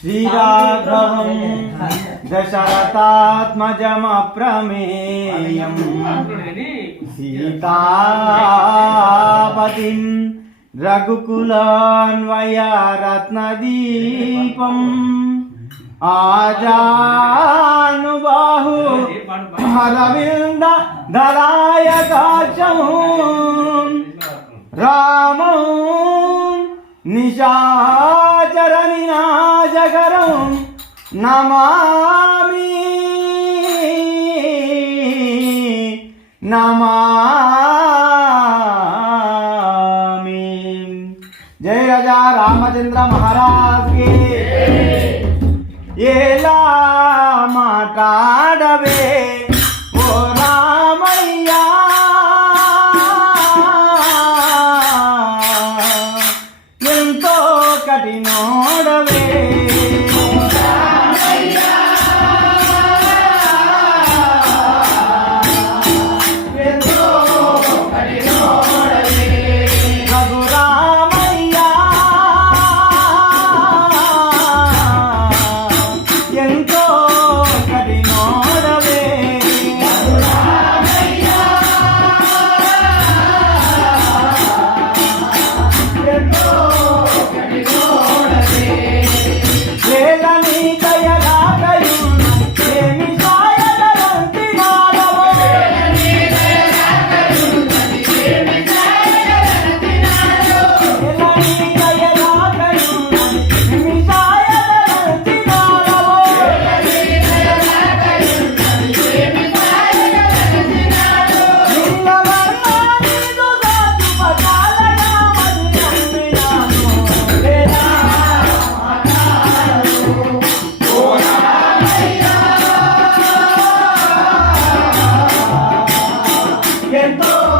శ్రీరాఘవం దశరథాత్మజమప్రమేయం. సీతాపతిం రఘుకులాన్వయరత్నదీపం. ఆజానుబాహు Aravinda ధరాయకాశం Ramam నిశాచర जगरं Namami. Namami. Jai Raja Ramchandra